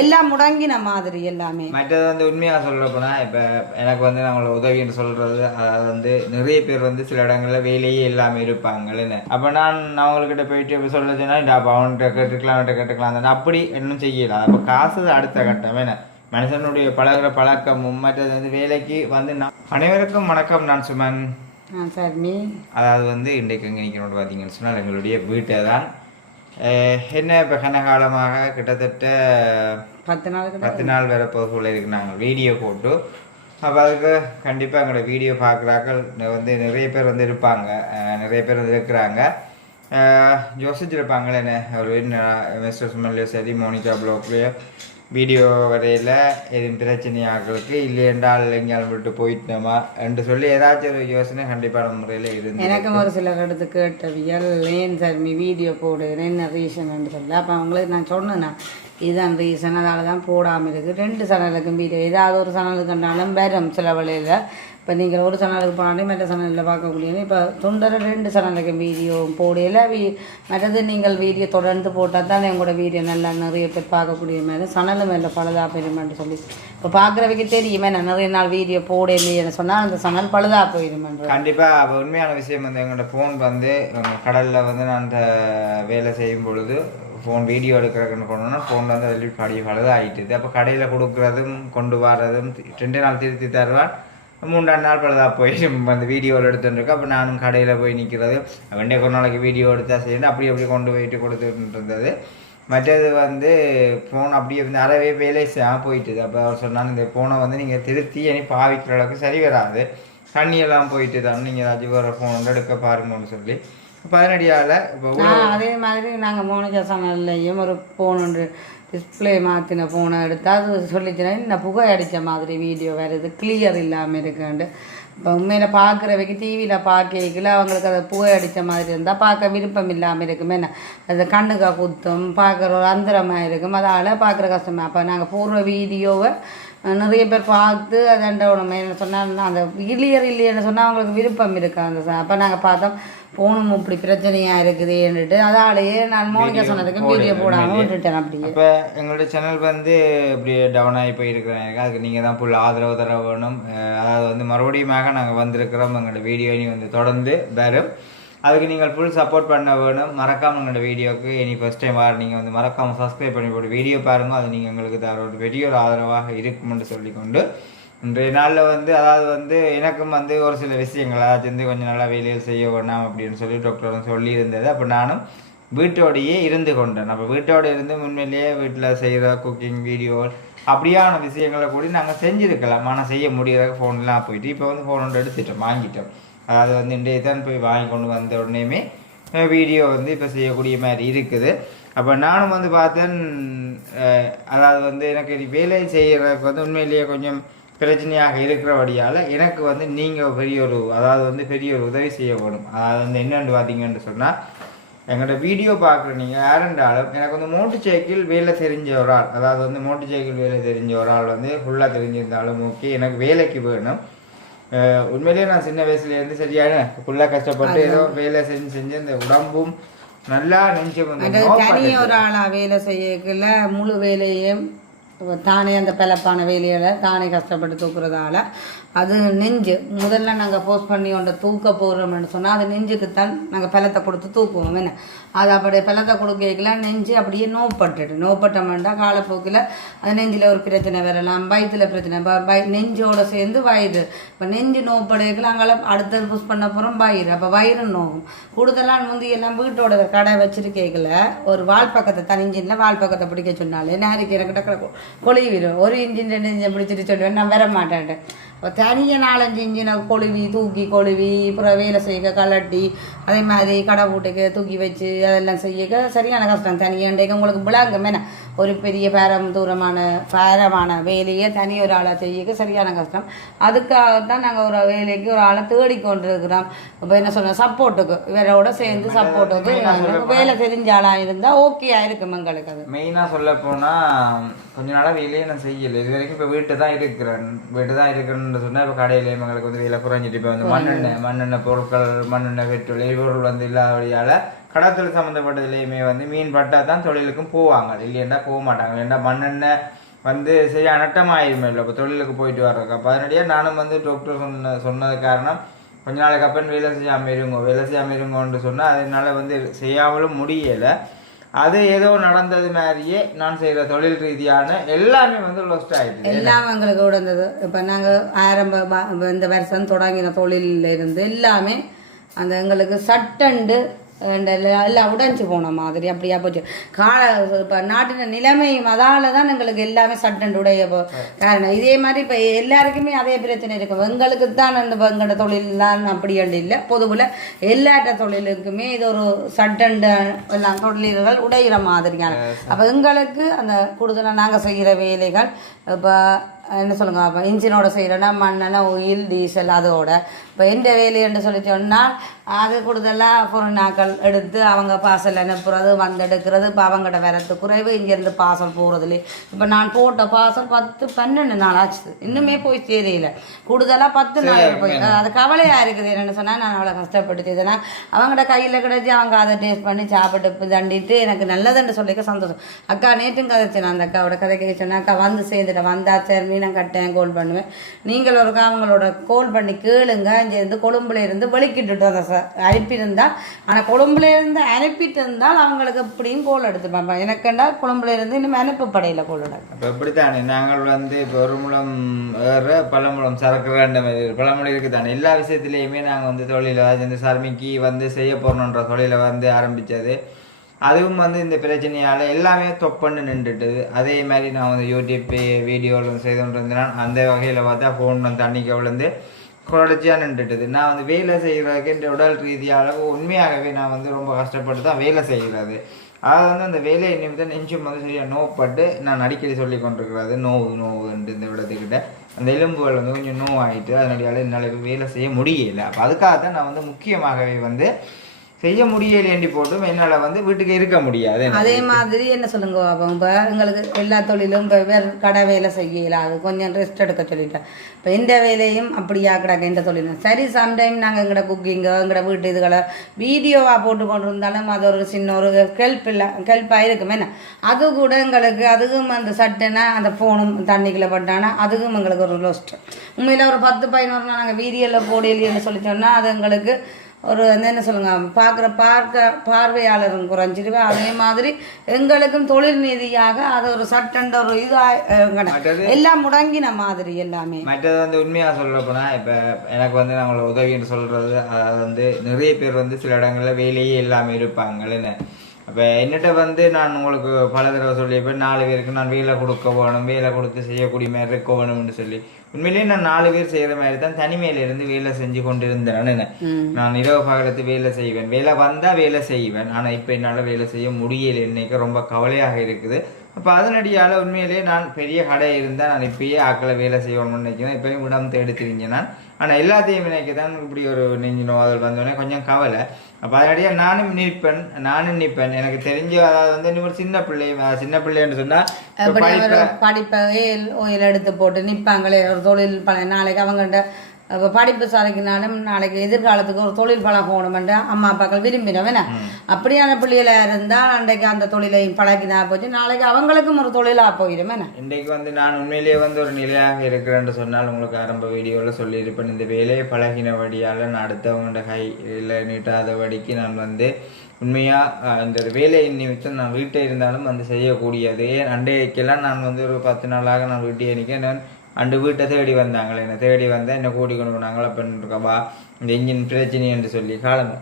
எல்லாம் முடங்கின மாதிரி எல்லாமே. மற்றது வந்து உண்மையாக சொல்ல போனால் இப்போ எனக்கு வந்து நாங்கள் உதவின்னு சொல்கிறது, அதாவது வந்து நிறைய பேர் வந்து சில இடங்களில் வேலையே இல்லாமல் இருப்பாங்கன்னு. அப்போ நான் அவங்கக்கிட்ட போயிட்டு இப்போ சொல்லுச்சுன்னா இந்த அப்போ அவன்கிட்ட கேட்டுக்கலாம் தானே, அப்படி இன்னும் செய்யலாம். அப்போ காசு அடுத்த கட்டம் என்ன மனுஷனுடைய பழகிற பழக்கமும் மற்றது வந்து வேலைக்கு வந்து அனைவருக்கும் வணக்கம். நான் சுமன். சரி. அதாவது வந்து இன்றைக்கு எங்கே நிற்கணும்னு பார்த்தீங்கன்னு சொன்னால் எங்களுடைய வீட்டை தான். என்ன இப்போ கனகாலமாக கிட்டத்தட்ட 10 நாள் வேறு போகக்குள்ள இருக்கு நாங்கள் வீடியோ போட்டு. அப்போ அதுக்கு கண்டிப்பாக எங்களோட வீடியோ பார்க்குறாக்கள் வந்து நிறைய பேர் வந்து இருப்பாங்க, நிறைய பேர் வந்து இருக்கிறாங்க, யோசிச்சிருப்பாங்களே என்ன ஒரு மிஸ்டர் சுமன்லையோ சரி மோனிகா ப்ளாக்லேயோ வீடியோ வரையில் எதுவும் பிரச்சனையாக்களுக்கு இல்லையென்றால் எங்கேயாலும் விட்டு போயிட்டோமா என்று சொல்லி ஏதாச்சும் ஒரு யோசனை கண்டிப்பான முறையில் இருந்து எனக்கும் ஒரு சில கருத்து கேட்டவியல் ஏன் சார் வீடியோ போடுறேன் என்ன ரீசன் சொல்லி. அப்போ அவங்களுக்கு நான் சொன்னேன்னா இதுதான் ரீசன், அதனால தான் போடாமல் இருக்குது. 2 சேனலுக்கும் வீடியோ ஏதாவது ஒரு சேனலுக்குனாலும் வரும் சில வழியில். இப்போ நீங்கள் ஒரு சேனலுக்கு போனாலே மற்ற சேனலில் பார்க்கக்கூடியது. இப்போ தொண்டரை 2 சேனலுக்கு வீடியோ போடையில் மற்றது நீங்கள் வீடியோ தொடர்ந்து போட்டால் தான் எங்களோட வீடியோ நல்லா நிறைய பேர் பார்க்கக்கூடிய மாதிரி சேனலும் மேலே பழுதாக போயிடுமென்று சொல்லி இப்போ பார்க்குறவைக்கு தெரியுமே நான் நிறைய நாள் வீடியோ போட இல்லைன்னு சொன்னால் அந்த சேனல் பழுதாக போயிடுமென்று. கண்டிப்பாக அப்போ உண்மையான விஷயம் வந்து எங்களோட ஃபோன் வந்து கடலில் வந்து நான் அந்த வேலை செய்யும் பொழுது ஃபோன் வீடியோ எடுக்கிறதுன்னு கொண்டோன்னா ஃபோன் வந்து அதில் பழுதாக ஆகிட்டுது. அப்போ கடையில் கொடுக்குறதும் கொண்டு வர்றதும் 2 நாள் திருத்தி தருவான், 3 நாள் பழுதாக போய் அந்த வீடியோவில் எடுத்துட்டுருக்கு. அப்போ நானும் கடையில் போய் நிற்கிறது வெண்டை ஒரு நாளைக்கு வீடியோ எடுத்தால் செய்யணும் அப்படி கொண்டு போயிட்டு கொடுத்துட்டு இருந்தது. மற்றது வந்து ஃபோன் அப்படியே வந்து அறவே வேலை போயிட்டுது. அப்போ அவர் சொன்னாங்க இந்த ஃபோனை வந்து நீங்கள் திருத்தி இனி பாவிக்கிற அளவுக்கு சரி வராது, தண்ணியெல்லாம் போயிட்டு தான் நீங்கள் ஏதாச்சும் ஒரு ஃபோன் வந்து எடுக்க பாருங்கன்னு சொல்லி 17 இப்போ அதே மாதிரி நாங்கள் மோனிகா சேனல்லையும் ஒரு ஃபோன் ஒன்று டிஸ்பிளே மாற்றின ஃபோனை எடுத்தால் அது சொல்லிச்சுன்னா இந்த புகை அடித்த மாதிரி வீடியோ வருது, கிளியர் இல்லாமல் இருக்குன்ட்டு. இப்போ உண்மையில் பார்க்குறவைக்கு டிவியில் பார்க்கல அவங்களுக்கு அதை புகை அடித்த மாதிரி இருந்தால் பார்க்க விருப்பம் இல்லாமல் இருக்குமே. என்ன அது கண்ணுக்கா குத்தம் பார்க்குற ஒரு அந்தரமாக இருக்கும், அதால் பார்க்குற கஷ்டமாக. அப்போ நாங்கள் போடுற வீடியோவை நிறைய பேர் பார்த்து அதண்ட ஒன்று என்ன சொன்னால் அந்த கிளியர் இல்லைன்னு சொன்னால் அவங்களுக்கு விருப்பம் இருக்கு அந்த. அப்போ நாங்கள் பார்த்தோம் போனும் இப்படி பிரச்சனையாக இருக்குதுன்னுட்டு அதாலேயே நான் மோனிகா சொன்னதுக்கு வீடியோ போடாமல் விட்டுட்டேன். அப்படியே இப்போ எங்களுடைய சேனல் வந்து இப்படி டவுன் ஆகி போயிருக்கிறேன், அதுக்கு நீங்கள் தான் ஃபுல் ஆதரவு தர வேணும். அதாவது வந்து மறுபடியுமாக நாங்கள் வந்திருக்கிறோம், எங்களோட வீடியோ இனி வந்து தொடர்ந்து வரும், அதுக்கு நீங்கள் ஃபுல் சப்போர்ட் பண்ண வேணும். மறக்காமல் எங்களோட வீடியோவுக்கு இனி ஃபஸ்ட் டைம் வர நீங்கள் வந்து மறக்காமல் சப்ஸ்கிரைப் பண்ணி போட்டு வீடியோ பாருங்கள், அது நீங்கள் எங்களுக்கு தர ஒரு பெரிய ஒரு ஆதரவாக இருக்கும்னு சொல்லிக்கொண்டு இன்றைய நாளில் வந்து அதாவது வந்து எனக்கும் வந்து ஒரு சில விஷயங்கள் அதாவது வந்து கொஞ்சம் நல்லா வேலையில் செய்ய வேணாம் அப்படின்னு சொல்லி டாக்டரும் சொல்லி இருந்தது. அப்போ நானும் வீட்டோடையே இருந்து கொண்டேன். அப்போ வீட்டோடு இருந்து உண்மையிலேயே வீட்டில் செய்கிற குக்கிங் வீடியோ அப்படியான விஷயங்களை கூட நாங்கள் செஞ்சுருக்கலாம், ஆனால் செய்ய முடியாத ஃபோன்லாம் போயிட்டு இப்போ வந்து ஃபோன் ஒன்று எடுத்துட்டோம், வாங்கிட்டோம். அதாவது வந்து இன்றைய தான் போய் வாங்கி கொண்டு வந்த உடனேயுமே வீடியோ வந்து இப்போ செய்யக்கூடிய மாதிரி இருக்குது. அப்போ நானும் வந்து பார்த்தேன், அதாவது வந்து எனக்கு வேலை செய்கிறதுக்கு வந்து உண்மையிலேயே கொஞ்சம் பிரச்சனையாக இருக்கிறபடியால் எனக்கு வந்து நீங்கள் பெரிய ஒரு உதவி செய்ய வேணும். அதாவது வந்து என்னென்னு பார்த்தீங்கன்னு சொன்னால் எங்களோட வீடியோ பார்க்குற நீங்கள் யாருன்றாலும் எனக்கு வந்து மோட்டர் சைக்கிள் வேலை தெரிஞ்ச ஒரு ஆள், அதாவது வந்து மோட்டர் சைக்கிள் வேலை தெரிஞ்ச ஒரு ஆள் வந்து ஃபுல்லாக தெரிஞ்சிருந்தாலும் ஓகே, எனக்கு வேலைக்கு வேணும். உண்மையிலேயே நான் சின்ன வயசுலேருந்து சரியான ஃபுல்லாக கஷ்டப்பட்டு ஏதோ வேலை செஞ்சு இந்த உடம்பும் நல்லா நெஞ்சு வந்து ஒரு ஆளாக வேலை செய்யல முழு வேலையும் தானே அந்த பிளப்பான வேலையில் தானே கஷ்டப்பட்டு தூக்குறதால அது நெஞ்சு முதல்ல நாங்கள் போஸ்ட் பண்ணி கொண்ட தூக்க போகிறோம்னு சொன்னால் அது நெஞ்சுக்குத்தான் நாங்கள் பழத்தை கொடுத்து தூக்குவோம். என்ன அது அப்படியே பழத்தை கொடுக்கலாம் நெஞ்சு அப்படியே நோப்பட்டோம்னா காலப்போக்கில் அது நெஞ்சில் ஒரு பிரச்சனை வரலாம், வயிற்றில் பிரச்சனை, இப்போ நெஞ்சோடு சேர்ந்து வயிறு. இப்போ நெஞ்சு நோப்படைக்கலாம் அங்கே அடுத்தது புஷ் பண்ண போகிறோம் வயிறு, அப்போ வயிறு நோகும். கூடுதலாக முந்தியெல்லாம் வீட்டோட கடை வச்சுட்டு கேட்கல ஒரு வால் பக்கத்தை தனிஞ்சின்ல வால் பக்கத்தை பிடிக்க சொன்னாலே நேருக்கு எனக்கு கொழுவிடும், ஒரு இன்ஜின் 2 இன்ஜின் பிடிச்சிட்டு சொல்லுவேன், நான் வர மாட்டேன்ட்டு. இப்போ தனியாக 4-5 இன்ஜினை கொழுவி அப்புறம் வேலை செய்ய கலட்டி அதே மாதிரி கடை பூட்டைக்கு தூக்கி வச்சு அதெல்லாம் செய்ய சரியான கஷ்டம். தனியாண்டேக்கு உங்களுக்கு விளாங்க மேன ஒரு பெரிய பேரமான வேலையை தனி ஒரு ஆளை செய்ய சரியான கஷ்டம். அதுக்காகத்தான் நாங்கள் ஒரு வேலைக்கு ஒரு ஆளை தேடிக்கொண்டிருக்கிறோம். இப்போ என்ன சொன்ன சப்போர்ட்டுக்கு இவரோட சேர்ந்து சப்போர்ட்டுக்கு வேலை தெரிஞ்ச ஆளாக இருந்தால் ஓகே ஆயிருக்கும் எங்களுக்கு. அது மெயினாக சொல்ல போனால் கொஞ்ச நாளாக வேலையை நான் செய்யலை, இது வரைக்கும் இப்போ வீட்டு தான் இருக்கிறேன்னு சொன்னால் இப்போ கடையிலேயே எங்களுக்கு வந்து வேலை குறைஞ்சிட்டு இப்போ வந்து மண்ணெண்ணெய் பொருட்கள் மண்ணெண்ணெய் பெட்ரோல் எரிபொருள் வந்து இல்லாதபடியால் கடத்தொழில் சம்மந்தப்பட்டதுலேயுமே வந்து மீன் பட்டா தான் தொழிலுக்கும் போவாங்க, இல்லையா போக மாட்டாங்க. இல்லைன்னா மண்ணெண்ணெய் வந்து சரியா நட்டமாயிருமே இல்லை இப்போ தொழிலுக்கு போயிட்டு வர்றதுக்கு. அப்போ அதனடியாக நானும் வந்து டாக்டர் சொன்னது காரணம் கொஞ்ச நாளைக்கு அப்புறம் வேலை செய்யாமல் இருங்கோன்னு சொன்னால் அதனால வந்து செய்யாமலும் முடியலை. அது ஏதோ நடந்தது மாதிரியே நான் செய்கிற தொழில் ரீதியான எல்லாமே வந்து லொஸ்ட் ஆகிடுது. எல்லாம் எங்களுக்கு உடந்தது. இப்போ நாங்கள் இந்த வருஷம் தொடங்கின தொழிலில் இருந்து எல்லாமே அந்த எங்களுக்கு சட்டண்டு எல்லாம் உடைஞ்சு போன மாதிரி அப்படியா போச்சு. இப்போ நாட்டின நிலைமையும் அதால தான் எங்களுக்கு எல்லாமே சட்டண்டு உடைய காரணம். இதே மாதிரி இப்போ எல்லாருக்குமே அதே பிரச்சனை இருக்கும். எங்களுக்கு தான் அந்த எங்களோட தொழிலாம் அப்படி இல்லை, பொதுவில் எல்லாட்ட தொழிலுக்குமே இது ஒரு சட்டண்டு எல்லாம் தொழில்கள் உடைகிற மாதிரியான. அப்போ எங்களுக்கு அந்த கூடுதலாக நாங்கள் செய்கிற வேலைகள் இப்போ என்ன சொல்லுங்க, அப்போ இன்ஜினோட செய்கிறோன்னா மண்ணெண்ணெய், ஆயில், டீசல் அதோட. இப்போ எந்த வேலைன்னு சொல்லி சொன்னால் அது கூடுதலாக பொருளாக்கள் எடுத்து அவங்க பார்சல் அனுப்புறது வந்து எடுக்கிறது. இப்போ அவங்கள்ட வரத்து குறைவு, இங்கேருந்து பார்சல் போகிறதுலே இப்போ நான் போட்ட பார்சல் 10-12 நாள் ஆச்சு, இன்னுமே போய் சேரையில். கூடுதலாக 10 நாள் போய் அது கவலையாக இருக்குது. என்னென்னு சொன்னால் நான் அவ்வளோ கஷ்டப்பட்டுச்சுன்னா அவங்கள்ட கையில் கிடச்சி அவங்க அதை டேஸ்ட் பண்ணி சாப்பிட்டு தண்டிட்டு எனக்கு நல்லதுன்னு சொல்லிக்க சந்தோஷம். அக்கா நேற்றும் கதைச்சேன், அந்த அக்காவோட கதை கேட்க அக்கா வந்து சேர்ந்துட்டேன், வந்தா சரி நான் கட்டேன் கோல் பண்ணுவேன். நீங்கள் ஒரு அவங்களோட கோல் பண்ணி கேளுங்க. இருந்து கொழும்புல இருந்து வெளிக்கிட்டு அதை அனுப்பியிருந்தால், ஆனால் கொழும்புல இருந்து அனுப்பிட்டு இருந்தால் அவங்களுக்கு எப்படியும் கோல் எடுத்துப்பாங்க. எனக்குண்டா கொழும்புல இருந்து இன்னும் அனுப்பப்படையில கோலோட. இப்போ எப்படித்தானே நாங்கள் வந்து இப்போ ஒரு முழம் ஏற பழமுழம் சரக்குற பழமொழி இருக்குதானே. எல்லா விஷயத்துலேயுமே நாங்கள் வந்து தொழிலை இந்த சர்மிக்கு வந்து செய்ய போகிறோன்ற தொழிலை வந்து ஆரம்பித்தது. அதுவும் வந்து இந்த பிரச்சனையால் எல்லாமே தொப்பண்ணு நின்றுட்டுது. அதே மாதிரி நான் வந்து யூடியூப் வீடியோவில் செய்துட்டு இருந்தேன். அந்த வகையில் பார்த்தா ஃபோன் வந்து தண்ணிக்கு விழுந்து குறைச்சியாக நின்றுட்டுது. நான் வந்து வேலை செய்கிறதுக்கு இந்த உடல் ரீதியாக உண்மையாகவே நான் வந்து ரொம்ப கஷ்டப்பட்டு தான் வேலை செய்கிறது. அதாவது வந்து அந்த வேலையை நிமித்தம் நெஞ்சும் வந்து சரியாக நோப்பட்டு நான் அடிக்கடி சொல்லி கொண்டிருக்கிறது நோவுன்ட்டு இந்த விடத்துக்கிட்ட அந்த எலும்புகள் வந்து கொஞ்சம் நோவாகிட்டு அதனால என்னால் வேலை செய்ய முடியலை. அப்போ அதுக்காக தான் நான் வந்து முக்கியமாகவே வந்து செய்ய முடியலேண்டி போட்டும் என்னால் வந்து வீட்டுக்கு இருக்க முடியாது. அதே மாதிரி என்ன சொல்லுங்க, இப்போ எங்களுக்கு எல்லா தொழிலும் இப்போ வேறு கடை வேலை செய்யல, அது கொஞ்சம் ரெஸ்ட் எடுக்க சொல்லிட்டேன். இப்போ எந்த வேலையும் அப்படியா கிடக்க எந்த தொழிலும் சரி. சம்டைம் நாங்கள் எங்களோட குக்கிங்கோ எங்களோட வீட்டு இதுகளை வீடியோவாக போட்டு கொண்டு இருந்தாலும் அது ஒரு சின்ன ஒரு ஹெல்ப்பாக இருக்குமே. அது கூட எங்களுக்கு அதுக்கும் அந்த சட்டுனா அந்த ஃபோனும் தண்ணிக்குள்ளே பட்டானா அதுக்கும் எங்களுக்கு ஒரு லோஸ்ட். உண்மையில் ஒரு 10-11 நாங்கள் வீடியோவில் போடலைன்னு சொல்லி சொன்னால் அது எங்களுக்கு ஒரு என்ன சொல்லுங்க பார்வையாளரும் குறைஞ்சிருவா. அதே மாதிரி எங்களுக்கும் தொழில் ரீதியாக அது ஒரு சட்டண்ட ஒரு இதாக எல்லாம் முடங்கின மாதிரி எல்லாமே. மற்றது வந்து உண்மையாக சொல்ல போனால் இப்போ எனக்கு வந்து நம்மளை உதவின்னு சொல்கிறது, அதாவது வந்து நிறைய பேர் வந்து சில இடங்களில் வேலையே இல்லாமல் இருப்பாங்கன்னு. அப்போ என்னட்ட வந்து நான் உங்களுக்கு பல தடவை சொல்லியிருப்பேன், 4 பேருக்கு நான் வேலை கொடுக்க வேணும், வேலை கொடுத்து செய்யக்கூடிய மாதிரி இருக்க வேணும்னு சொல்லி. உண்மையிலேயே நான் 4 பேர் செய்கிற மாதிரி தான் தனிமையில இருந்து வேலை செஞ்சு கொண்டு இருந்தேன். நான் இரவு பகலத்து வேலை செய்வேன், வேலை வந்தால் வேலை செய்வேன். ஆனால் இப்போ என்னால் வேலை செய்ய முடியலை, இன்னைக்கு ரொம்ப கவலையாக இருக்குது. அப்போ அதனடியால் உண்மையிலேயே நான் பெரிய கடை இருந்தால் நான் இப்பயே ஆக்களை வேலை செய்யணும்னு நினைக்கிறேன். இப்போயும் இடம் தேடித்திருங்க நான். ஆனால் எல்லாத்தையும் நினைக்க தான் இப்படி ஒரு நெஞ்சு நோதல் வந்தோடனே கொஞ்சம் கவலை. அப்போ அதனடியாக நானும் நிற்பேன். எனக்கு தெரிஞ்ச அதாவது வந்து இன்னும் சின்ன பிள்ளைன்னு சொன்னால் படிப்பை எடுத்து போட்டு நிற்பாங்களே ஒரு தொழில் நாளைக்கு அவங்கள்ட்ட இப்போ படிப்பு சாலைக்குனாலும் நாளைக்கு எதிர்காலத்துக்கு ஒரு தொழில் பழகணுமென்று அம்மா அப்பாக்கள் விரும்பினவேனா. அப்படியான பிள்ளைகளாக இருந்தால் அன்றைக்கு அந்த தொழிலையும் பழகினா போச்சு, நாளைக்கு அவங்களுக்கும் ஒரு தொழிலாக போயிடுமேண்ணா. இன்றைக்கு வந்து நான் உண்மையிலேயே வந்து ஒரு நிலையாக இருக்கிறேன்னு சொன்னால் உங்களுக்கு ஆரம்ப வீடியோவில் சொல்லியிருப்பேன். இந்த வேலையை பழகினபடியால் நான் அடுத்தவங்கள்ட கையில் நீட்டாதபடிக்கு நான் வந்து உண்மையாக இந்த வேலையை நிமித்தம் நான் வீட்டை இருந்தாலும் வந்து செய்யக்கூடியது. அன்றைக்கெல்லாம் நான் வந்து ஒரு 10 நாளாக நான் வீட்டை நிற்க நான் அண்டு வீட்டை தேடி வந்தாங்களே, என்னை தேடி வந்தால் என்னை கூட்டி கொண்டு போனாங்களா பெண்ணுருக்கப்பா இந்த இன்ஜின் பிரச்சனை என்று சொல்லி காலங்க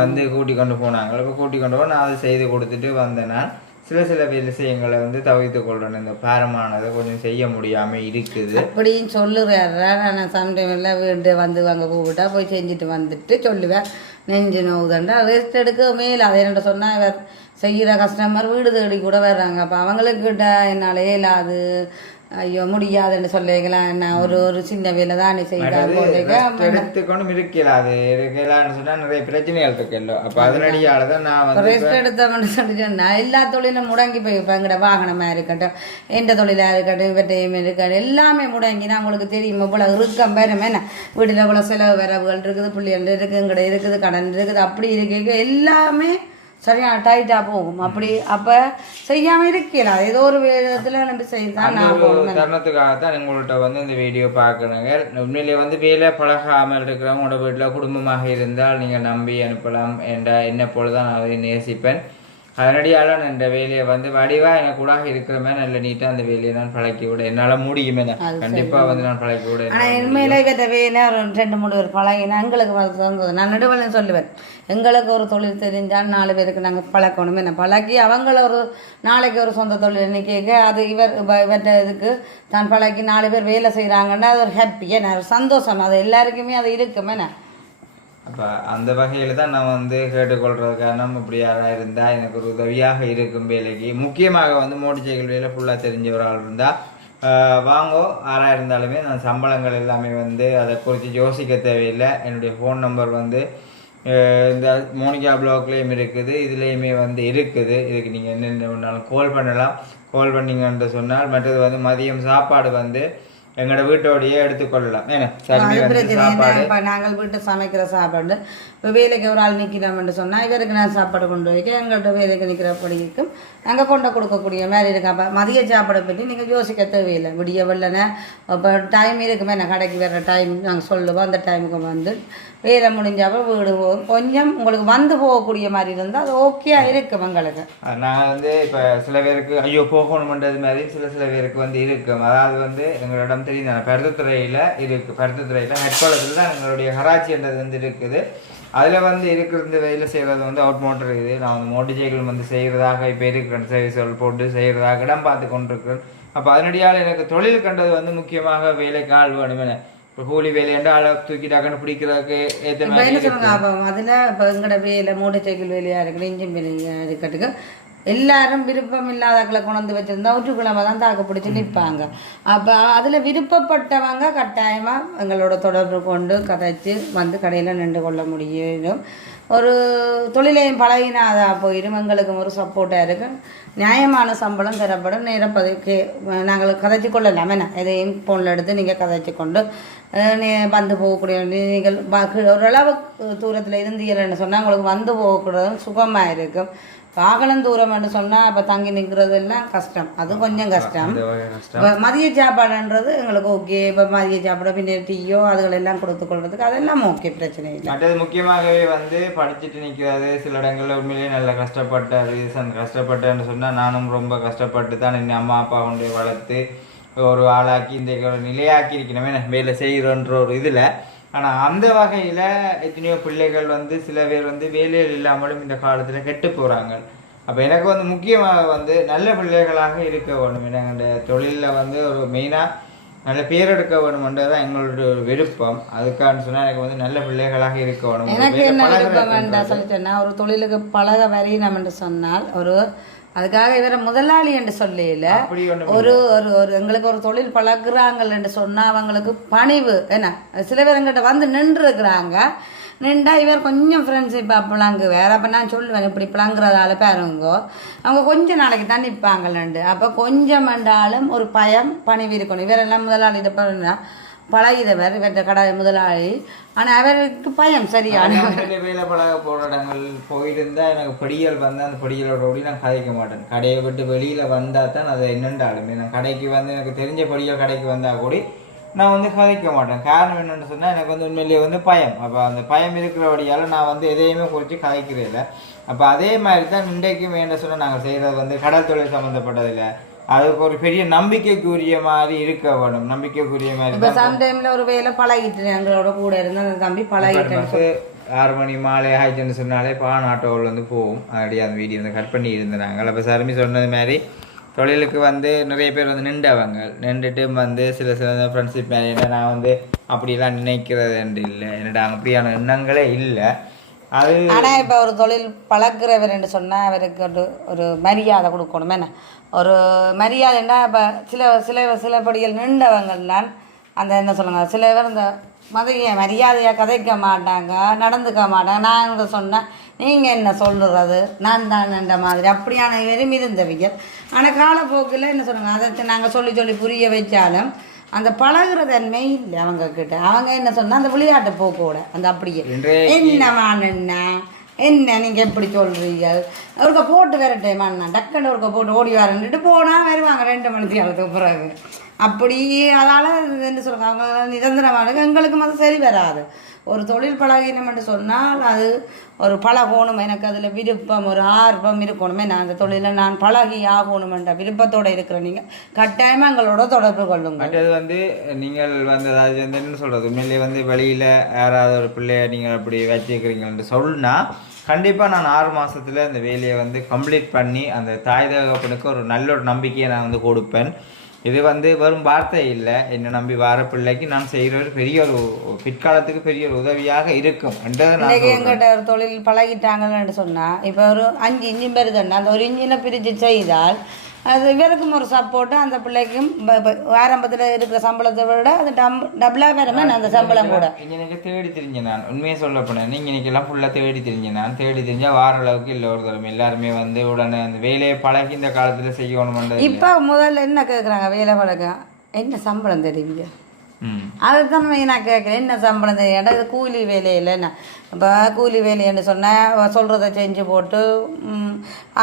வந்து கூட்டி கொண்டு போனாங்க. இப்போ கூட்டி கொண்டு போய் நான் அதை செய்து கொடுத்துட்டு வந்தேன். நான் சில விஷயங்களை வந்து தவிர்த்து கொள்றேன். இந்த பாரமானதை கொஞ்சம் செய்ய முடியாமல் இருக்குது அப்படின்னு சொல்லுறாரு. நான் சம்டைமில் வீட்டு வந்து அங்கே கூப்பிட்டா போய் செஞ்சுட்டு வந்துட்டு சொல்லுவேன் நெஞ்சு நோவுதண்டா ரெஸ்ட் எடுக்க மேலே. அதை என்ன சொன்னால் இவர் செய்கிற கஸ்டமர் வீடு தேடி கூட வர்றாங்க. அப்போ அவங்களுக்கிட்ட என்னாலே இல்லாது ஐயோ முடியாதுன்னு சொல்லிக்கலாம் நான் ஒரு சின்ன வேலை தான் எடுத்துக்கொண்டு இருக்கல அது இருக்கலான்னு சொன்னா நிறைய பிரச்சனைகள் இருக்குல்ல அப்ப அதனடியாலதான் நான் வந்து ரெஸ்ட் எடுத்தோம்னு சொல்லி சொன்னா எல்லா தொழிலும் முடங்கி போய் இப்போ எங்கட வாகனமா இருக்கட்டும் எந்த தொழிலா இருக்கட்டும் இவற்றையும் இருக்கட்டும் எல்லாமே முடங்கி நான் உங்களுக்கு தெரியும் இவ்வளவு இருக்கம் வேறுமே என்ன வீட்டில் இவ்வளவு செலவு வரவுகள் இருக்குது பிள்ளைகள் இருக்குது இங்கட இருக்குது கடன் இருக்குது அப்படி இருக்கு எல்லாமே சரியான டைட்டாக போகும் அப்படி அப்போ செய்யாமல் இருக்கலாம் ஏதோ ஒரு விதத்தில் நம்ம செய்யலாம் தருணத்துக்காகத்தான் உங்கள்கிட்ட வந்து இந்த வீடியோ பார்க்கணுங்க உண்மையிலே வந்து வேலை பழகாமல் இருக்கிறவங்க உங்களோட வீட்டில் குடும்பமாக இருந்தால் நீங்கள் நம்பி அனுப்பலாம் என்ன போலதான் நான் அதை நேசிப்பேன் அதனடியால் நான் இந்த வேலையை வந்து வடிவாக எனக்கு கூட இருக்கிற மாதிரி நல்ல நீட்டாக அந்த வேலையை நான் பழக்கி விட என்னால் முடியுமே தான் கண்டிப்பாக வந்து நான் பழக்கி விட ஆனால் உண்மையிலே இவற்ற வேலை ஒரு 2-3 பேர் பழகினா எங்களுக்கு தந்தது நான் நடுவில் சொல்லுவேன் எங்களுக்கு ஒரு தொழில் தெரிஞ்சால் 4 பேருக்கு நாங்கள் பழக்கணும் என்ன பழக்கி அவங்கள ஒரு நாளைக்கு ஒரு சொந்த தொழில் கேட்க அது இவற்ற இதுக்கு தான் பழக்கி 4 பேர் வேலை செய்கிறாங்கன்னா அது ஒரு ஹாப்பி ஏன்னா ஒரு சந்தோஷம் அது எல்லாருக்குமே அது இருக்குமே என்ன அப்போ அந்த வகையில் தான் நான் வந்து கேட்டுக்கொள்கிறது காரணம் இப்படி யாராக இருந்தால் எனக்கு ஒரு உதவியாக இருக்கும் வேலைக்கு முக்கியமாக வந்து மோட்டர் சைக்கிள் வேலை ஃபுல்லாக தெரிஞ்ச ஒரு ஆள் இருந்தால் வாங்கோ யாராக இருந்தாலுமே நான் சம்பளங்கள் எல்லாமே வந்து அதை குறித்து யோசிக்க தேவையில்லை என்னுடைய ஃபோன் நம்பர் வந்து இந்த மோனிகா பிளாக்லேயும் இருக்குது இதுலேயுமே வந்து இருக்குது இதுக்கு நீங்கள் என்னென்ன ஒன்றாலும் கால் பண்ணலாம் கால் பண்ணிங்கன்னு சொன்னால் மற்றது வந்து மதியம் சாப்பாடு வந்து எங்களோட வீட்டோடையே எடுத்துக்கொள்ளலாம் நாங்கள் வீட்டு சமைக்கிற சாப்பாடு இப்போ வேலைக்கு ஒரு ஆள் நிற்கிறோம்னு சொன்னால் இவருக்கு நான் சாப்பாடு கொண்டு வைக்க எங்கள்கிட்ட வேலைக்கு நிற்கிறபடிக்கும் நாங்கள் கொண்டு கொடுக்கக்கூடிய மாதிரி இருக்கு அப்போ மதிய சாப்பாடை பற்றி நீங்கள் யோசிக்க தேவையில்லை விடிய வெள்ளனை இப்போ டைம் இருக்குமே நான் கடைக்கு வர்ற டைம் நாங்கள் சொல்லுவோம் அந்த டைமுக்கு வந்து வேலை முடிஞ்சாப்போ வீடு போகும் கொஞ்சம் உங்களுக்கு வந்து போகக்கூடிய மாதிரி இருந்தால் அது ஓகேயா இருக்கும் எங்களுக்கு நான் வந்து இப்போ சில பேருக்கு ஐயோ போகணும்ன்றது மாதிரி சில பேருக்கு வந்து இருக்கும் அதாவது வந்து எங்களிடம் தெரியும் பருத்தித்துறையில் இருக்குது பருத்தித்துறையில் ஹெட்குவார்ட்டர்ஸில் தான் எங்களுடைய கராச்சின்றது வந்து இருக்குது அதில் வந்து இருக்கிற வேலை செய்கிறது வந்து அவுட் மோட்டர் இருக்குது நான் வந்து மோட்டர் சைக்கிள் வந்து செய்கிறதாக இப்போ இருக்கிறேன் சர்வீஸ்கள் போட்டு செய்கிறதாக இடம் பார்த்து கொண்டிருக்கிறேன் அப்போ அதனடியால் எனக்கு தொழில் கண்டது வந்து முக்கியமாக வேலைக்கு ஆள் வேணுமே இப்போ கூலி வேலையாண்டு ஆளை தூக்கிட்டாக்கன்னு பிடிக்கிறதுக்கு ஏற்ற மாதிரி அதில் இப்போ எங்களோட வேலை மோட்டர் சைக்கிள் வேலையாக இருக்குது இன்ஜின் வேலையாக இருக்கிறதுக்கு எல்லாரும் விருப்பம் இல்லாதக்களை கொண்டு வச்சிருந்தா ஒற்றுக்கிழமை தான் தாக்கு பிடிச்சி நிற்பாங்க அப்போ அதில் விருப்பப்பட்டவங்க கட்டாயமாக எங்களோட தொடர்பு கொண்டு கதைச்சு வந்து கடையில் நின்று கொள்ள முடியும் ஒரு தொழிலையும் பழகினாதான் போயிடும் எங்களுக்கும் ஒரு சப்போர்ட்டாக இருக்கும் நியாயமான சம்பளம் தரப்படும் நேரப்பதுக்கு நாங்கள் கதைச்சி கொள்ளலாம் என்ன எதையும் ஃபோனில் எடுத்து நீங்கள் கதைச்சி கொண்டு வந்து போகக்கூடிய நீங்கள் ஓரளவு தூரத்தில் இருந்தீங்கன்னு சொன்னால் உங்களுக்கு வந்து போகக்கூடாது சுகமாக இருக்கும் வாகனம் தூரம்னு சொன்னால் இப்போ தங்கி நிற்கிறது எல்லாம் கஷ்டம் அது கொஞ்சம் கஷ்டம் மதிய சாப்பாடுன்றது எங்களுக்கு ஓகே இப்போ மதிய சாப்பாடு பின்ன டீயோ அதுகளெல்லாம் கொடுத்து கொள்றதுக்கு அதெல்லாம் ஓகே பிரச்சனை இல்லை மற்றது முக்கியமாகவே வந்து படிச்சுட்டு நிற்கிறது சில இடங்களில் உண்மையிலேயே நல்ல கஷ்டப்பட்ட ரீசன் கஷ்டப்பட்டேன்னு சொன்னால் நானும் ரொம்ப கஷ்டப்பட்டு தான் என் அம்மா அப்பா கொண்டு வளர்த்து ஒரு ஆளாக்கி இந்த நிலையாக்கி இருக்கணுமே வேலை செய்கிறோன்ற ஒரு இதில் ஆனால் அந்த வகையில் எத்தனையோ பிள்ளைகள் வந்து சில பேர் வந்து வேலையில் இல்லாமலும் இந்த காலத்தில் கெட்டு போகிறாங்க அப்போ எனக்கு வந்து முக்கியமாக வந்து நல்ல பிள்ளைகளாக இருக்க வேணும் எங்கள் தொழிலில் வந்து ஒரு மெயினாக நல்ல பேர் எடுக்க வேணும்ன்றது தான் எங்களுடைய ஒரு விருப்பம் அதுக்கான்னு சொன்னால் எனக்கு வந்து நல்ல பிள்ளைகளாக இருக்க வேணும் எனக்கு என்ன விருப்பம் வேண்டாம் சொல்லிட்டேன்னா ஒரு தொழிலுக்கு பழக வரையினம் என்று சொன்னால் ஒரு அதுக்காக இவரை முதலாளி என்று சொல்லல ஒரு ஒரு எங்களுக்கு ஒரு தொழில் பழகுறாங்கள் என்று சொன்னா அவங்களுக்கு பணிவு என்ன சில பேர் எங்கிட்ட வந்து நின்று இருக்கிறாங்க நின்றா இவர் கொஞ்சம் ஃப்ரெண்ட்ஷிப் பிளாங்கு வேற அப்போ நான் சொல்லுவேன் இப்படி பிளாங்குறதால பாருங்கோ அவங்க கொஞ்சம் நாளைக்கு தான் நிற்பாங்கள்ண்டு அப்போ கொஞ்சம் என்றாலும் ஒரு பயம் பணிவு இருக்கணும் இவரெல்லாம் முதலாளிகிட்ட பாருன்னா பழகிதவர் இவற்ற கடை முதலாளி ஆனால் அவருக்கு பயம் சரியான வேலை பழக போகிற இடங்கள் போயிருந்தா எனக்கு படியல் வந்தால் அந்த படியலோட ஓடி நான் கதைக்க மாட்டேன் கடையை விட்டு வெளியில் வந்தால் தான் அதை என்னென்றாலுமே நான் கடைக்கு வந்து எனக்கு தெரிஞ்ச படியல் கடைக்கு வந்தால் கூட நான் வந்து கதைக்க மாட்டேன் காரணம் என்னென்னு சொன்னால் எனக்கு வந்து உண்மையிலேயே வந்து பயம் அப்போ அந்த பயம் இருக்கிறபடியால் நான் வந்து எதையுமே குறித்து கதைக்கிறதில்ல அப்போ அதே மாதிரி தான் இன்றைக்கும் என்ன சொன்னால் நாங்கள் செய்கிறது வந்து கடல் தொழில் சம்மந்தப்பட்டதில்லை அதுக்கு ஒரு பெரிய நம்பிக்கைக்குரிய மாதிரி இருக்க வேணும் நம்பிக்கைக்குரிய மாதிரி இப்போ சம்டைம்ல ஒரு வேலை பழகிட்டு எங்களோட கூட இருந்து அந்த தம்பி பழகிட்டு 6 மணி மாலை ஆயிடுச்சுன்னு சொன்னாலே பான் ஆட்டோவில் வந்து போகும் அப்படியே அந்த வீடியோ வந்து கட் பண்ணி இருந்தாங்க அப்போ சருமி சொன்னது மாதிரி தொழிலுக்கு வந்து நிறைய பேர் வந்து நின்றவங்க நின்றுட்டு வந்து சில ஃப்ரெண்ட்ஷிப் மேலே நான் வந்து அப்படிலாம் நினைக்கிறது இல்லை என்னடா அப்படியான எண்ணங்களே இல்லை அது ஆனால் இப்போ ஒரு தொழில் பழக்கிறவர்ன்னு சொன்னால் அவருக்கு ஒரு மரியாதை கொடுக்கணும் என்ன ஒரு மரியாதைன்னா இப்போ சிலபடிகள் நின்றவங்கள்லாம் அந்த என்ன சொல்லுங்க சில பேர் இந்த மரியாதையாக கதைக்க மாட்டாங்க நடந்துக்க மாட்டாங்க. நான் என்ன சொன்னேன் நீங்கள் என்ன சொல்லுறது நான் தான் என்ற மாதிரி அப்படியான வெறும் இருந்தவங்க. ஆனால் காலப்போக்கில் என்ன சொல்லுங்க அதை நாங்கள் சொல்லி புரிய வச்சாலும் அந்த பழகுற தன்மை இல்லை அவங்கக்கிட்ட. அவங்க என்ன சொன்னால் அந்த விளையாட்டு போக்கோட அந்த அப்படியே என்னமான என்ன நீங்கள் எப்படி சொல்கிறீங்க ஒருக்க போட்டு வரட்டேன் அண்ணா டக்குன்னு ஒருக்க போட்டு ஓடி வரன்ட்டு போனால் வருவாங்க 2 மணி நேரத்துக்கு பிறகு. அப்படி அதால் என்ன சொல்லுங்க அவங்க நிரந்தரமான எங்களுக்கு அது சரி வராது. ஒரு தொழில் பழகினோம்னு சொன்னால் அது ஒரு பழகணும், எனக்கு அதில் விருப்பம் ஒரு ஆர்வம் இருக்கணுமே. நான் அந்த தொழிலில் நான் பழகி ஆகணுமென்ற விருப்பத்தோடு இருக்கிற நீங்கள் கட்டாயமாக எங்களோட தொடர்பு கொள்ளுங்க. அது வந்து நீங்கள் வந்து அதாவது வந்து என்ன சொல்கிறது உண்மையிலே வந்து வெளியில் யாராவது ஒரு பிள்ளைய நீங்கள் அப்படி வச்சுக்கிறீங்கன்னு சொன்னால் கண்டிப்பாக நான் 6 மாதத்தில் அந்த வேலையை வந்து கம்ப்ளீட் பண்ணி அந்த தாய் தகப்பனுக்கு ஒரு நல்ல ஒரு நம்பிக்கையை நான் வந்து கொடுப்பேன். இது வந்து வெறும் வார்த்தை இல்லை, என்னை நம்பி வர பிள்ளைக்கு நான் செய்கிற ஒரு பெரிய ஒரு பிற்காலத்துக்கு பெரிய ஒரு உதவியாக இருக்கும் என்றதை நான் எங்கிட்ட ஒரு தொழில் பழகிட்டாங்கன்னு சொன்னால் இப்போ ஒரு 5 இன்ஜின் வருதுன்னா அந்த ஒரு இன்ஜினை பிரித்து செய்தால் அது இவருக்கும் ஒரு சப்போர்ட்டு அந்த பிள்ளைக்கும் ஆரம்பத்தில் இருக்கிற சம்பளத்தை விட அது டபுளாக வேறமே அந்த சம்பளம் கூட. இன்னைக்கு தேடி தெரிஞ்சேன் நான் உண்மையை சொல்ல போனேன். நீங்கள் இன்னைக்கெல்லாம் ஃபுல்லாக தேடி தெரிஞ்சேன். நான் தேடி தெரிஞ்சால் வார அளவுக்கு இல்லை ஒரு தரம் எல்லாருமே வந்து உடனே அந்த வேலையை பழகி இந்த காலத்தில் செய்யணும்ன்றது. இப்போ முதல்ல என்ன கேட்குறாங்க வேலை பழக்கம் என்ன சம்பளம் தெரியுங்க அதுதான் நான் கேட்குறேன் என்ன சம்பளம் தெரியும் இது கூலி வேலையில் என்ன இப்போ கூலி வேலைன்னு சொன்னால் சொல்கிறத செஞ்சு போட்டு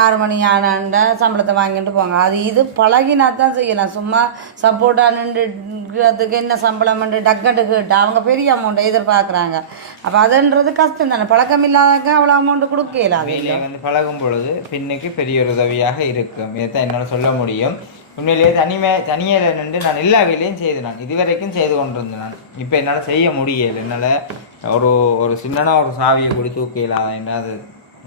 6 மணி ஆனாண்டா சம்பளத்தை வாங்கிட்டு போங்க. அது இது பழகினா தான் செய்யலாம். சும்மா சப்போர்ட்டாக நின்றுக்கிறதுக்கு என்ன சம்பளம் டக்கட்டு கேட்டு அவங்க பெரிய அமௌண்ட்டை எதிர்பார்க்குறாங்க. அப்போ அதுன்றது கஷ்டம் தானே, பழக்கம் இல்லாதக்க அவ்வளோ அமௌண்ட்டு கொடுக்கல. வேலையை வந்து பழகும் பொழுது பெண்ணுக்கு பெரிய ஒரு உதவியாக இருக்கும். இதைத்தான் என்னால் சொல்ல முடியும். உண்மையிலேயே தனியாக நின்று நான் எல்லா வேலையும் செய்து நான் இதுவரைக்கும் செய்து கொண்டிருந்தேன். நான் இப்போ என்னால் செய்ய முடியலை. என்னால் ஒரு சின்னனா ஒரு சாவியை கூட தூக்கலாம் என்றால்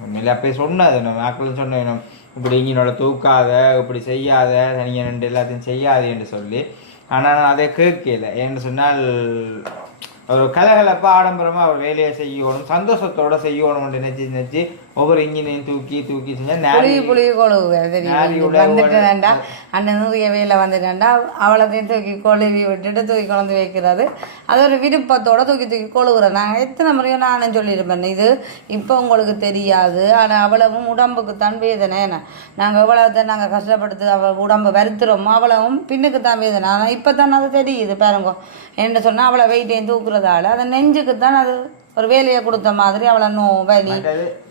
உண்மையிலே அப்போ சொன்னது நம்ம மக்களும் சொன்னோம் இப்படி இங்கனோட தூக்காத இப்படி செய்யாத தனியாக நின்று எல்லாத்தையும் செய்யாது என்று சொல்லி. ஆனால் நான் அதை கேட்கல. ஏன்னு சொன்னால் ஒரு கலகலப்பாக ஆடம்பரமாக அவர் வேலையை செய்யணும் சந்தோஷத்தோட செய்யணும் நினைச்சு ஒவ்வொரு இன்ஜினையும் தூக்கி செஞ்சால் புளி கொழுவு வந்துட்டேன்டா அண்ணன் நிறைய வேலை வந்துட்டேன்டா அவளத்தையும் தூக்கி கொழுவி விட்டுட்டு தூக்கி கொண்டு வைக்கிறது. அது ஒரு விருப்பத்தோடு தூக்கி கொழுவுறேன். நாங்கள் எத்தனை முறையும் நானும் சொல்லியிருப்பேன் இது இப்போ உங்களுக்கு தெரியாது. ஆனால் அவ்வளவும் உடம்புக்கு தான் வேதனை. நாங்கள் எவ்வளோத்தை நாங்கள் கஷ்டப்படுத்து அவள் உடம்பு வருத்துறோமோ அவ்வளவும் பின்னுக்கு தான் வேதனை. ஆனால் இப்போ தான் அது தெரியுது பாருங்க என்ன சொன்னால் அவளை வெயிட்டையும் தூக்குறதால அதை நெஞ்சுக்கு தான் அது ஒரு வேலையை கொடுத்த மாதிரி அவளை வலி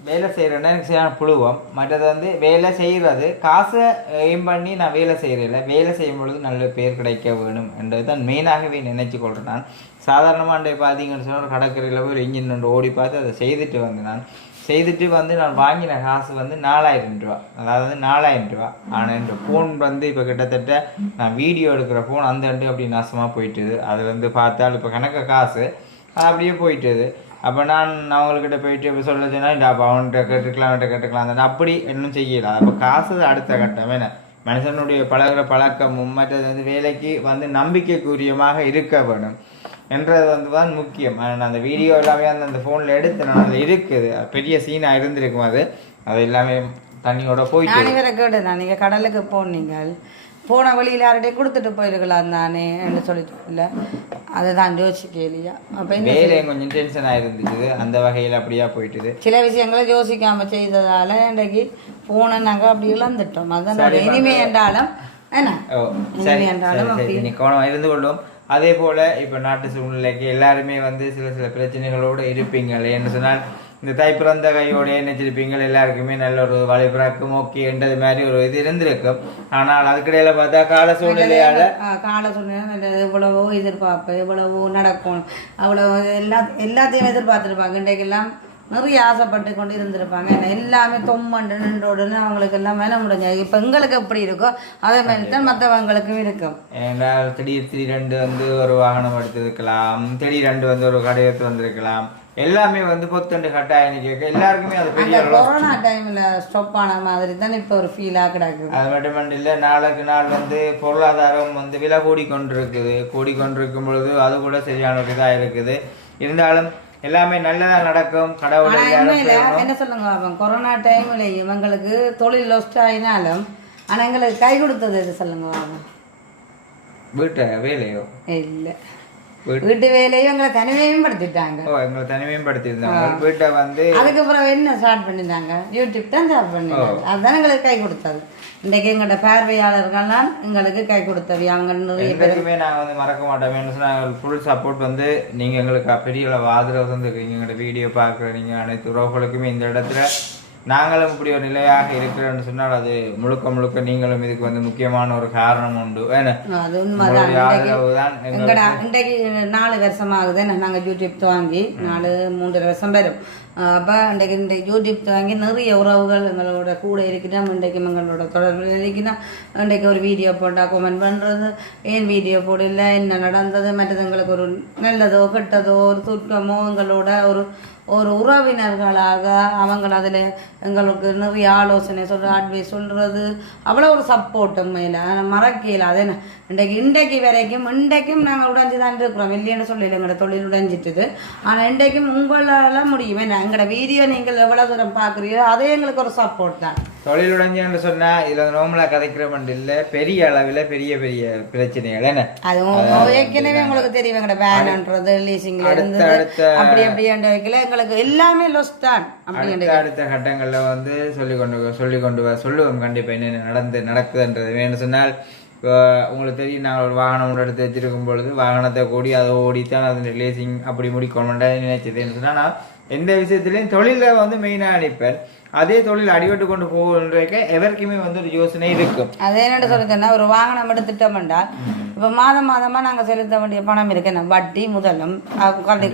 வேலை செய்கிறேன்னா எனக்கு சரியான புழுவம். மற்றது வந்து வேலை செய்கிறது காசை எய்ம் பண்ணி நான் வேலை செய்கிறதில்ல. வேலை செய்யும் பொழுது நல்ல பேர் கிடைக்க வேணும் என்றது தான் மெயினாகவே நினைச்சு கொள்கிறேன். நான் சாதாரணமாக அண்டை பார்த்தீங்கன்னு சொன்னால் ஒரு கடற்கரையில் போய் ஒரு இன்ஜின் ஒன்று ஓடி பார்த்து அதை செய்துட்டு வந்து நான் வாங்கின காசு வந்து 4000 ரூபா. அதாவது 4000 ரூபா. ஆனால் இந்த ஃபோன் வந்து இப்போ கிட்டத்தட்ட நான் வீடியோ எடுக்கிற ஃபோன் அந்த அப்படி நாசமாக போயிட்டுது. அது வந்து பார்த்தால் இப்போ கணக்க காசு அது அப்படியே போயிட்டுது. அப்போ நான் அவங்கக்கிட்ட போயிட்டு இப்போ சொல்லுச்சுன்னா இந்த அப்போ அவன்கிட்ட கேட்டுக்கலாம் அந்த அப்படி இன்னும் செய்யலாம். அப்போ காசு அடுத்த கட்டம் என்ன மனுஷனுடைய பழகிற பழக்கமும் மற்றது வந்து வேலைக்கு வந்து நம்பிக்கைக்குரியமாக இருக்க வேணும் என்றது வந்து தான் முக்கியம். நான் அந்த வீடியோ எல்லாமே அந்த ஃபோனில் எடுத்து நான் அதில் இருக்குது பெரிய சீனாக இருந்திருக்கும். அது எல்லாமே தண்ணியோட போயிட்டு நான் இவரை கேட்டேன் நீங்கள் கடலுக்கு போனீங்கள் போன வழியில் யார்கிட்டே கொடுத்துட்டு போயிருக்கலாம் தானே என்று சொல்லிட்டு இல்லை அதை தான் யோசிக்கலையா. அப்போ வேலையும் கொஞ்சம் டென்ஷனாக இருந்துச்சு அந்த வகையில் அப்படியா போயிட்டுது. சில விஷயங்களை யோசிக்காமல் செய்ததால் இன்றைக்கு போன நாங்கள் அப்படி இழந்துட்டோம். அதுதான் இனிமே என்றாலும் என்ன சரி என்றாலும் கவனமாக இருந்து கொள்ளும். அதே போல் இப்போ நாட்டு சூழ்நிலைக்கு எல்லாருமே வந்து சில பிரச்சனைகளோடு இருப்பீங்கள். என்ன சொன்னால் இந்த தை பிறந்த கையோட நினைச்சிருப்பீங்க எல்லாருக்குமே நல்ல ஒரு வழிபிறக்கும் ஓகே என்றது மாதிரி ஒரு இது இருந்திருக்கும். ஆனால் அதுக்கிடையில பார்த்தா கால சூழ்நிலையால் எவ்வளவோ எதிர்பார்ப்பு எவ்வளவோ நடக்கும் அவ்வளோ எல்லாத்தையும் எதிர்பார்த்துருப்பாங்க. இன்றைக்கெல்லாம் நிறைய ஆசைப்பட்டு கொண்டு இருந்திருப்பாங்க. எல்லாமே தொம்மண்டு நின்றோடுன்னு அவங்களுக்கு எல்லாம் மேலே முடிஞ்ச இப்போ எங்களுக்கு எப்படி இருக்கோ அதே மாதிரி தான் மற்றவங்களுக்கும் இருக்கும். ஏன்னால் திடீர் வந்து ஒரு வாகனம் எடுத்திருக்கலாம், திடீர் வந்து ஒரு கடையத்து வந்திருக்கலாம். எல்லாமே வந்து பொத்தண்டு கட்டாயம் கேட்க எல்லாருக்குமே அது பெரிய கொரோனா டைமில் ஸ்டாப் ஆன மாதிரி தான் இப்போ ஒரு ஃபீலாக கிடக்குது. அது மட்டும் இல்லை நாளுக்கு நாள் வந்து பொருளாதாரம் வந்து விலை கூடிக்கொண்டிருக்கும் பொழுது அது கூட சரியான ஒரு இதாக இருக்குது. இருந்தாலும் எல்லாமே நல்லதா நடக்கும். கடவுளை என்ன சொல்லுங்க அவன் கொரோனா டைம்ல இவங்களுக்கு தொழில் லொஸ்ட் ஆயினாலும் ஆனா எங்களுக்கு கை கொடுத்தது எது சொல்லுங்க அவன் வீட்டு வேலையோ இல்லை வீட்டு வேலையும் எங்களை தனிமையும் படுத்திட்டாங்க. எங்களை தனிமையும் படுத்திருந்தாங்க. வீட்டை வந்து அதுக்கப்புறம் என்ன ஸ்டார்ட் பண்ணிட்டாங்க, யூடியூப் தான் ஸ்டார்ட் பண்ணிட்டாங்க. அதுதான் எங்களுக்கு கை கொடுத்தது. இன்றைக்கு எங்களோட பார்வையாளர்கள்லாம் எங்களுக்கு கை கொடுத்தது. அவங்க நிறைய பேருக்குமே நாங்கள் வந்து மறக்க மாட்டோம். என்ன சொன்னால் ஃபுல் சப்போர்ட் வந்து நீங்கள் எங்களுக்கு பெரிய அளவு ஆதரவு தந்துருக்கீங்க. எங்களோட வீடியோ பார்க்குற நீங்கள் அனைத்து உறவுகளுக்குமே இந்த இடத்துல நாங்களும் இப்படி ஒரு நிலையாக இருக்கிறோன்னு சொன்னால் அது முழுக்க முழுக்க நீங்களும் இதுக்கு வந்து முக்கியமான ஒரு காரணம் உண்டு. அது உண்மைதான். இன்றைக்கு 4 வருஷமாகுது நாங்கள் யூடியூப் துவங்கி 3 வருஷம் வரும். அப்போ இன்றைக்கு யூடியூப் துவங்கி நிறைய உறவுகள் எங்களோட கூட இருக்கிறோம். இன்றைக்கு எங்களோட தொடர்பில் இருக்கிறோம். இன்றைக்கு ஒரு வீடியோ போட்டால் கமெண்ட் பண்ணுறது, ஏன் வீடியோ போடல, என்ன நடந்தது, மற்றது எங்களுக்கு ஒரு நல்லதோ கெட்டதோ ஒரு துக்கமோ எங்களோட ஒரு உறவினர்களாக அவங்க அதில் எங்களுக்கு நிறைய ஆலோசனை அட்வைஸ் சொல்கிறது, அவ்வளோ ஒரு சப்போர்ட் மேலே மறக்கல. அது என்ன இன்றைக்கு வரைக்கும் நாங்கள் உடைஞ்சு தான் இருக்கிறோம். இல்லைன்னு சொல்லல, எங்களோட தொழில் உடைஞ்சிட்டுது. ஆனால் இன்றைக்கும் உங்களால் முடியும். என்ன எங்களோட வீடியோ நீங்கள் எவ்வளோ தூரம் பார்க்குறீங்களோ அதே எங்களுக்கு ஒரு சப்போர்ட் தான். தொழில் உடைஞ்சுன்னு சொன்னால் இதில் நோம்பலாக கதைக்கிறோம் இல்லை, பெரிய அளவில் பெரிய பெரிய பிரச்சனைகள் என்ன அதுவும் ஏற்கனவே உங்களுக்கு தெரியும். எங்களோட வேன்ன்றது லீசிங்ல இருந்து அப்படி வைக்கல எங்களுக்கு எல்லாமே லொஸ் தான். அடுத்த கட்டங்களில் வந்து சொல்லுவோம் கண்டிப்பாக என்னென்ன நடக்குதுன்றது. வேணும் சொன்னால் உங்களுக்கு தெரியும், நாங்கள் ஒரு வாகனம் எடுத்து வச்சிருக்கும் பொழுது வாகனத்தை கூடி அதை ஓடித்தான் அது லேசிங் அப்படி முடிக்கணும்னு நினைச்சது. என்ன சொன்னால் நான் எந்த விஷயத்துலையும் தொழிலில் வந்து மெயினாக அனுப்பேன். அதே தொழில் அடிபட்டு கொண்டு போகின்றக்க எவருக்குமே வந்து ஒரு யோசனை இருக்கும். அதே என்ன சொல்லுங்கன்னா, ஒரு வாகனம் எடுத்துட்டோம் என்றால் இப்போ மாதமாக நாங்கள் செலுத்த வேண்டிய பணம் இருக்கு. வட்டி முதலும்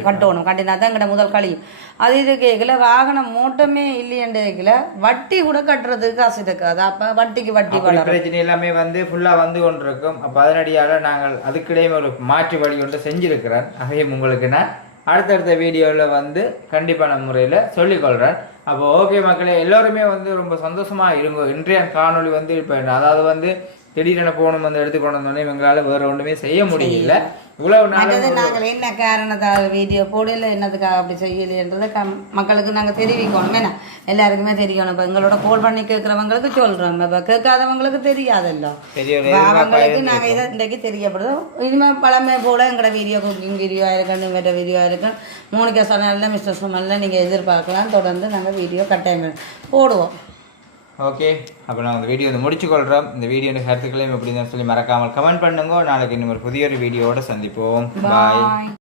கட்டணும். கட்டினா தான் எங்கிட்ட முதல் கழியும். அது இருக்கல வாகனம் மூட்டமே இல்லையன்றதுல வட்டி கூட கட்டுறதுக்கு காசு இருக்காது. அப்போ வட்டிக்கு வட்டி பிரச்சனை எல்லாமே வந்து ஃபுல்லாக வந்து கொண்டு இருக்கும். அப்போ அதனடியால் நாங்கள் அதுக்கிடையே ஒரு மாற்று வழி ஒன்று செஞ்சுருக்கிறேன். அதையும் உங்களுக்கு நான் அடுத்தடுத்த வீடியோவில் வந்து கண்டிப்பான முறையில் சொல்லிக்கொள்கிறேன். அப்போ ஓகே மக்களே, எல்லோருமே வந்து ரொம்ப சந்தோஷமாக இருங்க. இன்றைய காணொலி வந்து இப்போ அதாவது வந்து திடீரென போகணும் வந்து எடுத்துக்கொண்டு வந்தோடனே எங்களால் வேறு ஒன்றுமே செய்ய முடியல. இவ்வளவு நாங்கள் என்ன காரணத்தாக வீடியோ போடல, என்னதுக்காக அப்படி செய்யலைன்றதை மக்களுக்கு நாங்கள் தெரிவிக்கணும். ஏன்னா எல்லாருக்குமே தெரியணும். இப்போ எங்களோட கோல் பண்ணி கேட்குறவங்களுக்கு சொல்கிறோம். இப்போ கேட்காதவங்களுக்கு தெரியாதല്ലോ. அவங்களுக்கு நாங்கள் இதை இன்றைக்கு தெரியப்படுதோம். இனிமேல் பழமை போல் எங்களோட வீடியோ குக்கிங் வீடியோ இருக்கணும், வேறு வீடியோ இருக்கும். மோனிகா சேனலில் மிஸ்டர் சுமலில் நீங்கள் எதிர்பார்க்கலாம். தொடர்ந்து நாங்கள் வீடியோ கட்டாயம் போடுவோம். ஓகே, அப்போ நான் இந்த வீடியோ வந்து முடிச்சுக்கொள்கிறோம். இந்த வீடியோ கருத்துக்களையும் எப்படின்னு சொல்லி மறக்காமல் கமெண்ட் பண்ணுங்க. நாளைக்கு இன்னும் ஒரு புதிய ஒரு வீடியோவோட சந்திப்போம். பாய்.